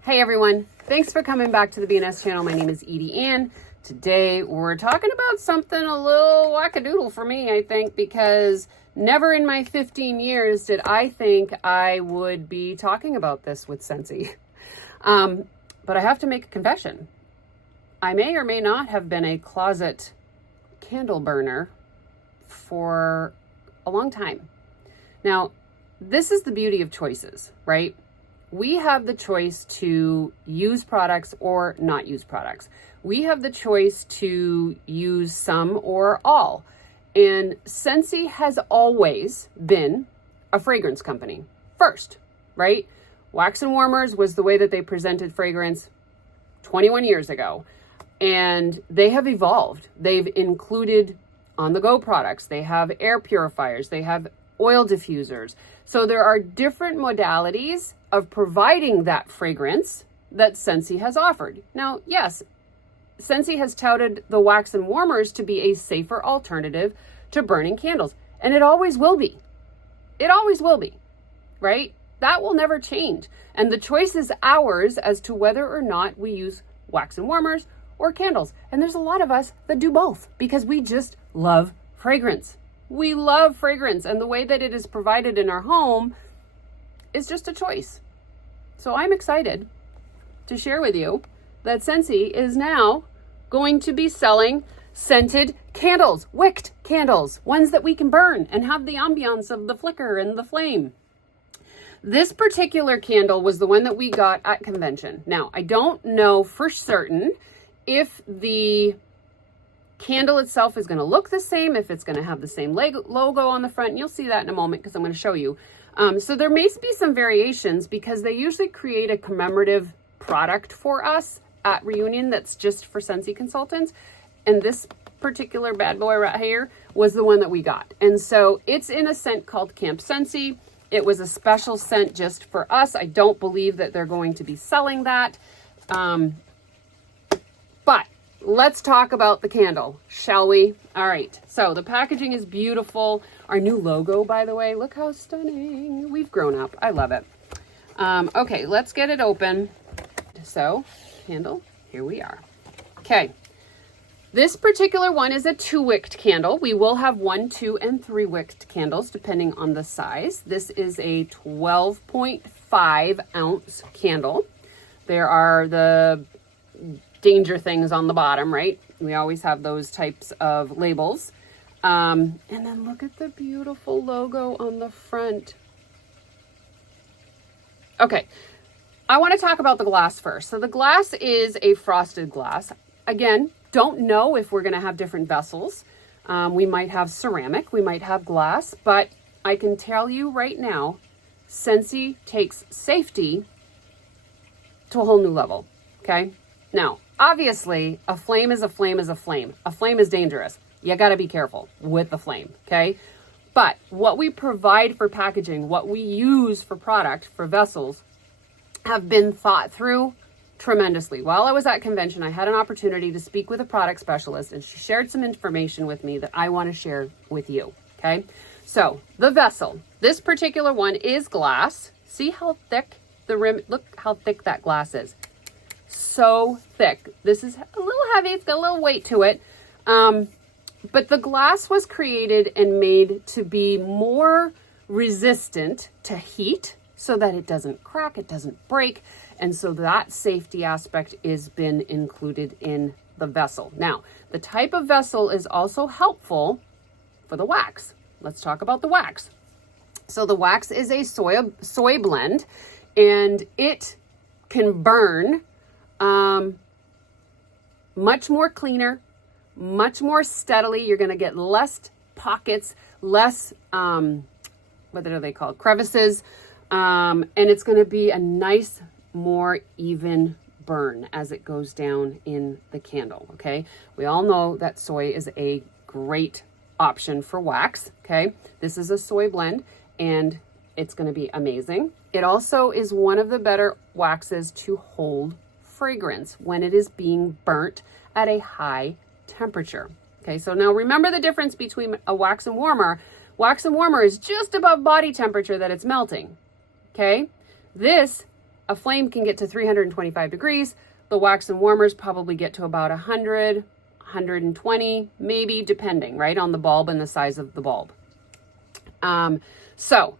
Hey everyone, thanks for coming back to the BNS channel. My name is Edie Ann. Today we're talking about something a little wackadoodle for me, I think, because never in my 15 years did I think I would be talking about this with Scentsy. But I have to make a confession. I may or may not have been a closet candle burner for a long time. Now, this is the beauty of choices, right? We have the choice to use products or not use products. We have the choice to use some or all. And Scentsy has always been a fragrance company first, right? Wax and Warmers was the way that they presented fragrance 21 years ago. And they have evolved. They've included on-the-go products. They have air purifiers. They have oil diffusers. So there are different modalities of providing that fragrance that Scentsy has offered. Now, yes, Scentsy has touted the Wax and Warmers to be a safer alternative to burning candles. And it always will be. It always will be, right? That will never change. And the choice is ours as to whether or not we use Wax and Warmers or candles. And there's a lot of us that do both because we just love fragrance. We love fragrance, and the way that it is provided in our home is just a choice. So I'm excited to share with you that Scentsy is now going to be selling scented candles, wicked candles, ones that we can burn and have the ambiance of the flicker and the flame. This particular candle was the one that we got at convention. Now, I don't know for certain if the candle itself is going to look the same, if it's going to have the same logo on the front. And you'll see that in a moment because I'm going to show you. So there may be some variations because they usually create a commemorative product for us at Reunion that's just for Scentsy consultants. And this particular bad boy right here was the one that we got. And so it's in a scent called Camp Scentsy. It was a special scent just for us. I don't believe that they're going to be selling that. But let's talk about the candle, shall we? All right, so the packaging is beautiful. Our new logo, by the way, look how stunning. We've grown up. I love it. Okay, let's get it open. So, candle, here we are. Okay, this particular one is a 2-wicked candle. We will have 1, 2, and 3-wicked candles depending on the size. This is a 12.5 ounce candle. There are the danger things on the bottom, right? We always have those types of labels. And then look at the beautiful logo on the front. Okay, I want to talk about the glass first. So the glass is a frosted glass. Again, don't know if we're going to have different vessels. We might have ceramic, we might have glass, but I can tell you right now, Scentsy takes safety to a whole new level, okay? Now, obviously, a flame is a flame is a flame. A flame is dangerous. You got to be careful with the flame, okay? But what we provide for packaging, what we use for product, for vessels, have been thought through tremendously. While I was at convention, I had an opportunity to speak with a product specialist, and she shared some information with me that I want to share with you, okay? So, the vessel. This particular one is glass. See how thick the rim, look how thick that glass is. So thick. This is a little heavy, it's got a little weight to it. But the glass was created and made to be more resistant to heat so that it doesn't crack, it doesn't break. And so that safety aspect has been included in the vessel. Now, the type of vessel is also helpful for the wax. Let's talk about the wax. So the wax is a soy blend, and it can burn much more cleaner, much more steadily. You're going to get less pockets, less, what are they called? Crevices. And it's going to be a nice, more even burn as it goes down in the candle. Okay. We all know that soy is a great option for wax. Okay. This is a soy blend and it's going to be amazing. It also is one of the better waxes to hold fragrance when it is being burnt at a high temperature. Okay, so now remember the difference between a wax and warmer. Wax and warmer is just above body temperature that it's melting, okay? A flame can get to 325 degrees. The wax and warmers probably get to about 100, 120, maybe, depending, right, on the bulb and the size of the bulb. So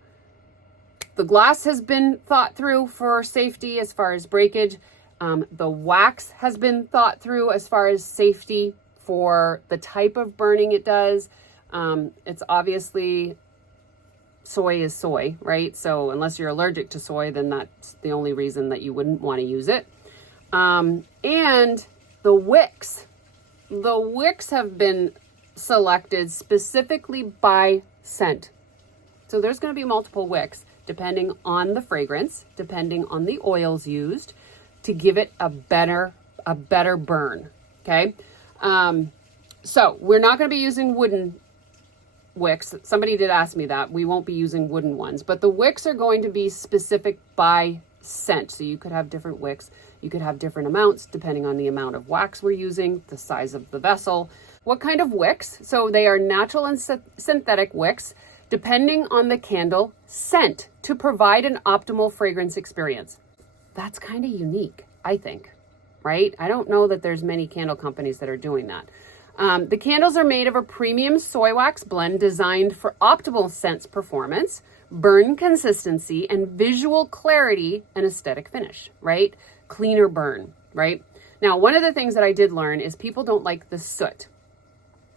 the glass has been thought through for safety as far as breakage. The wax has been thought through as far as safety for the type of burning it does. It's obviously, soy is soy, right? So unless you're allergic to soy, then that's the only reason that you wouldn't want to use it. And the wicks have been selected specifically by scent. So there's going to be multiple wicks depending on the fragrance, depending on the oils used, to give it a better burn. Okay. So we're not going to be using wooden wicks. Somebody did ask me that. We won't be using wooden ones, but the wicks are going to be specific by scent. So you could have different wicks. You could have different amounts depending on the amount of wax we're using, the size of the vessel. What kind of wicks? So they are natural and synthetic wicks, depending on the candle scent, to provide an optimal fragrance experience. That's kind of unique, I think, right? I don't know that there's many candle companies that are doing that. The candles are made of a premium soy wax blend designed for optimal scent performance, burn consistency, and visual clarity and aesthetic finish, right? Cleaner burn, right? Now, one of the things that I did learn is people don't like the soot.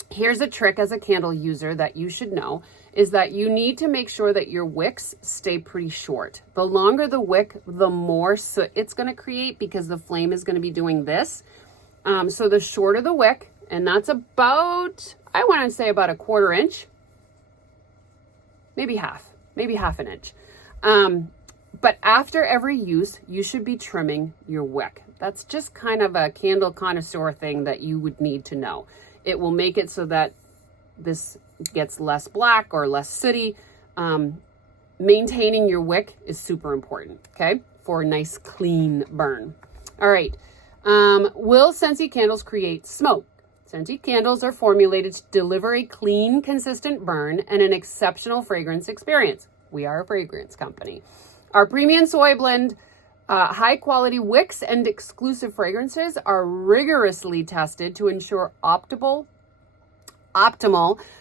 Here's a trick as a candle user that you should know, is that you need to make sure that your wicks stay pretty short. The longer the wick, the more soot it's going to create, because the flame is going to be doing this. So the shorter the wick, and that's about, I want to say about 1/4 inch, maybe half an inch. But after every use, you should be trimming your wick. That's just kind of a candle connoisseur thing that you would need to know. It will make it so that this gets less black or less sooty. Maintaining your wick is super important, okay, for a nice clean burn. All right. Will Scentsy candles create smoke? Scentsy candles are formulated to deliver a clean, consistent burn and an exceptional fragrance experience. We are a fragrance company. Our premium soy blend, high quality wicks and exclusive fragrances are rigorously tested to ensure optimal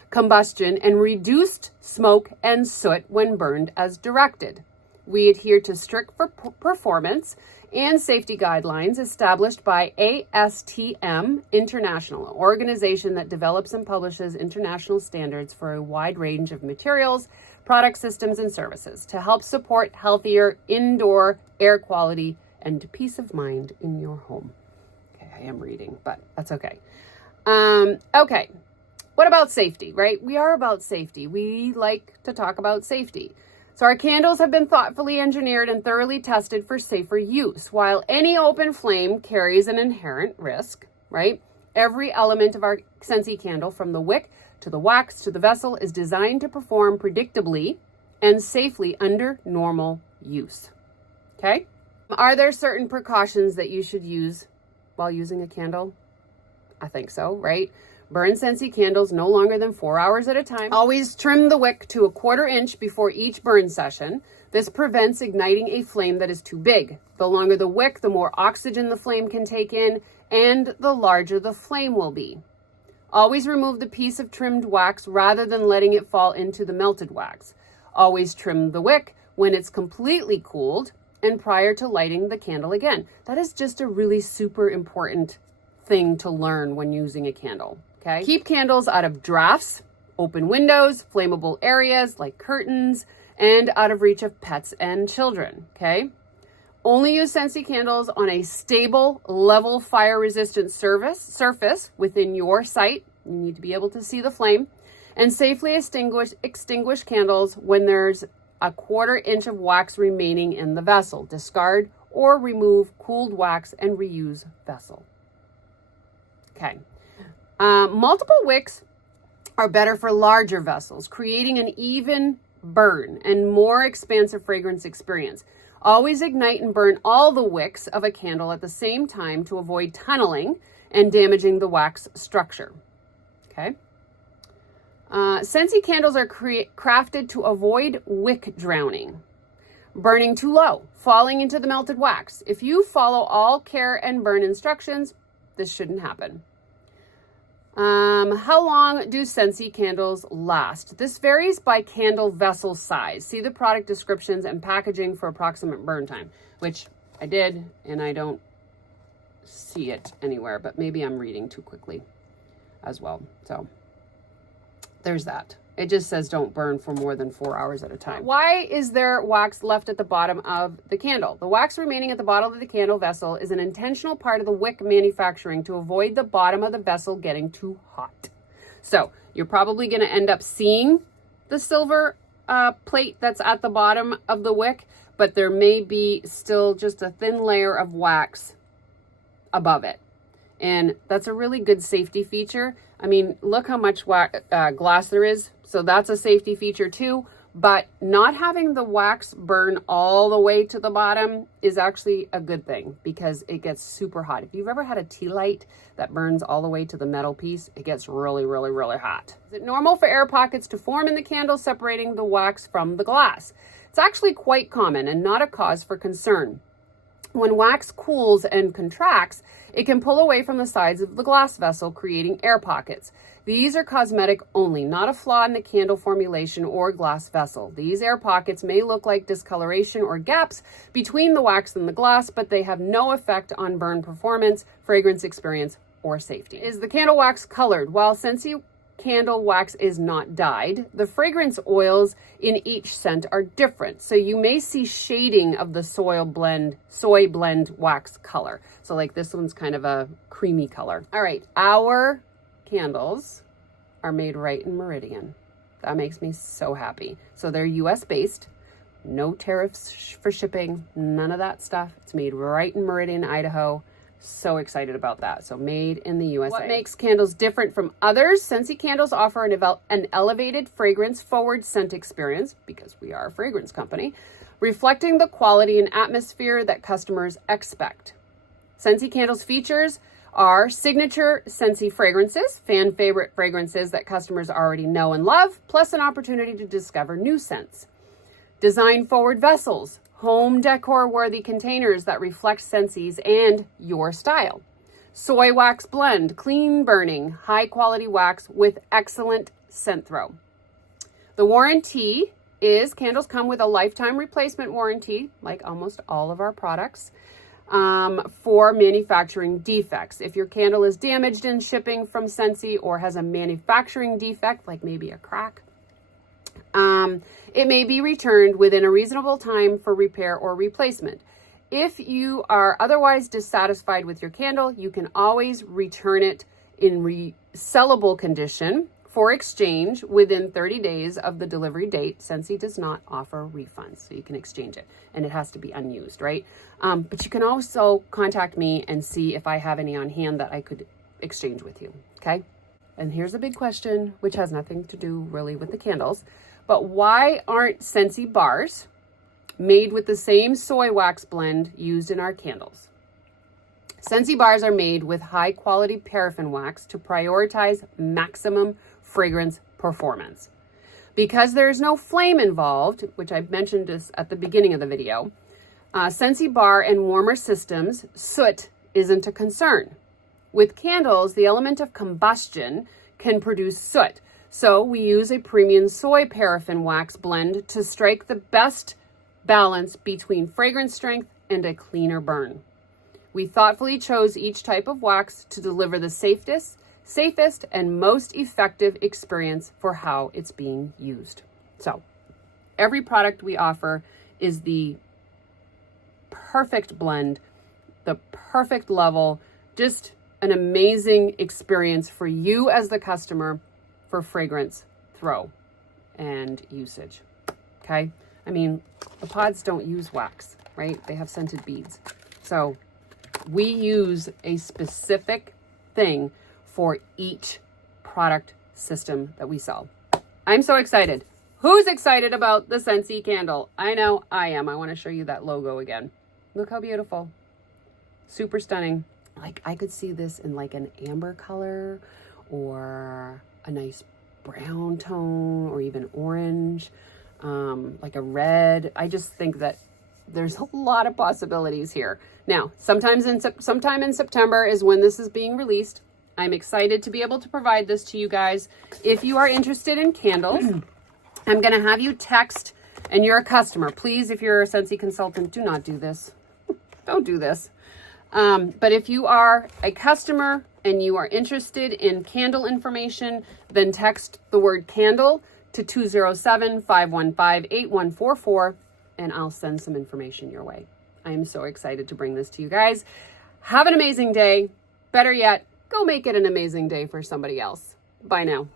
combustion and reduced smoke and soot when burned as directed. We adhere to strict performance and safety guidelines established by ASTM International, an organization that develops and publishes international standards for a wide range of materials, product systems, and services to help support healthier indoor air quality and peace of mind in your home. Okay, I am reading, but that's okay. Okay, what about safety, right? We are about safety. We like to talk about safety. So our candles have been thoughtfully engineered and thoroughly tested for safer use. While any open flame carries an inherent risk, right? Every element of our Scentsy candle, from the wick to the wax to the vessel, is designed to perform predictably and safely under normal use. Okay? Are there certain precautions that you should use while using a candle? I think so, right? Burn Scentsy candles no longer than 4 hours at a time. Always trim the wick to 1/4 inch before each burn session. This prevents igniting a flame that is too big. The longer the wick, the more oxygen the flame can take in, and the larger the flame will be. Always remove the piece of trimmed wax rather than letting it fall into the melted wax. Always trim the wick when it's completely cooled and prior to lighting the candle again. That is just a really super important thing to learn when using a candle. Okay. Keep candles out of drafts, open windows, flammable areas like curtains, and out of reach of pets and children. Okay. Only use Scentsy candles on a stable, level, fire-resistant surface within your site. You need to be able to see the flame, and safely extinguish candles when there's 1/4 inch of wax remaining in the vessel. Discard or remove cooled wax and reuse vessel. Okay. Multiple wicks are better for larger vessels, creating an even burn and more expansive fragrance experience. Always ignite and burn all the wicks of a candle at the same time to avoid tunneling and damaging the wax structure. Okay. Scentsy candles are crafted to avoid wick drowning, burning too low, falling into the melted wax. If you follow all care and burn instructions, this shouldn't happen. How long do Scentsy candles last? This varies by candle vessel size. See the product descriptions and packaging for approximate burn time, which I did, and I don't see it anywhere, but maybe I'm reading too quickly as well. So there's that. It just says don't burn for more than 4 hours at a time. Why is there wax left at the bottom of the candle? The wax remaining at the bottom of the candle vessel is an intentional part of the wick manufacturing to avoid the bottom of the vessel getting too hot. So you're probably going to end up seeing the silver plate that's at the bottom of the wick, but there may be still just a thin layer of wax above it. And that's a really good safety feature. I mean, look how much glass there is. So that's a safety feature too. But not having the wax burn all the way to the bottom is actually a good thing because it gets super hot. If you've ever had a tea light that burns all the way to the metal piece, it gets really, really, really hot. Is it normal for air pockets to form in the candle, separating the wax from the glass? It's actually quite common and not a cause for concern. When wax cools and contracts, it can pull away from the sides of the glass vessel, creating air pockets. These are cosmetic only, not a flaw in the candle formulation or glass vessel. These air pockets may look like discoloration or gaps between the wax and the glass, but they have no effect on burn performance, fragrance experience, or safety. Is the candle wax colored? While Scentsy candle wax is not dyed, the fragrance oils in each scent are different. So you may see shading of the soy blend wax color. So like this one's kind of a creamy color. All right, our candles are made right in Meridian. That makes me so happy. So they're US based, no tariffs for shipping, none of that stuff. It's made right in Meridian, Idaho. So excited about that. So made in the USA. What makes candles different from others? Scentsy candles offer an elevated fragrance forward scent experience, because we are a fragrance company, reflecting the quality and atmosphere that customers expect. Scentsy candles features are signature Scentsy fragrances, fan favorite fragrances that customers already know and love, plus an opportunity to discover new scents. Design forward vessels, home decor worthy containers that reflect Scentsy's and your style. Soy wax blend, clean burning, high quality wax with excellent scent throw. The warranty is candles come with a lifetime replacement warranty, like almost all of our products, for manufacturing defects. If your candle is damaged in shipping from Scentsy or has a manufacturing defect, like maybe a crack, it may be returned within a reasonable time for repair or replacement. If you are otherwise dissatisfied with your candle, you can always return it in resellable condition for exchange within 30 days of the delivery date. Scentsy does not offer refunds, so you can exchange it, and it has to be unused, right? But you can also contact me and see if I have any on hand that I could exchange with you, okay? And here's a big question, which has nothing to do really with the candles, but why aren't Scentsy bars made with the same soy wax blend used in our candles? Scentsy bars are made with high quality paraffin wax to prioritize maximum fragrance performance. Because there's no flame involved, which I mentioned this at the beginning of the video, Scentsy bar and warmer systems, soot isn't a concern. With candles, the element of combustion can produce soot. So we use a premium soy paraffin wax blend to strike the best balance between fragrance strength and a cleaner burn. We thoughtfully chose each type of wax to deliver the safest and most effective experience for how it's being used. So every product we offer is the perfect blend, the perfect level, just an amazing experience for you as the customer for fragrance throw and usage. Okay? I mean, the pods don't use wax, right? They have scented beads. So we use a specific thing for each product system that we sell. I'm so excited. Who's excited about the Scentsy candle? I know I am. I want to show you that logo again. Look how beautiful. Super stunning. Like I could see this in like an amber color or a nice brown tone or even orange, like a red. I just think that there's a lot of possibilities here. Now, sometime in September is when this is being released. I'm excited to be able to provide this to you guys. If you are interested in candles, I'm going to have you text, and you're a customer. Please, if you're a Scentsy consultant, do not do this. Don't do this. But if you are a customer and you are interested in candle information, then text the word candle to 207-515-8144, and I'll send some information your way. I am so excited to bring this to you guys. Have an amazing day. Better yet, go make it an amazing day for somebody else. Bye now.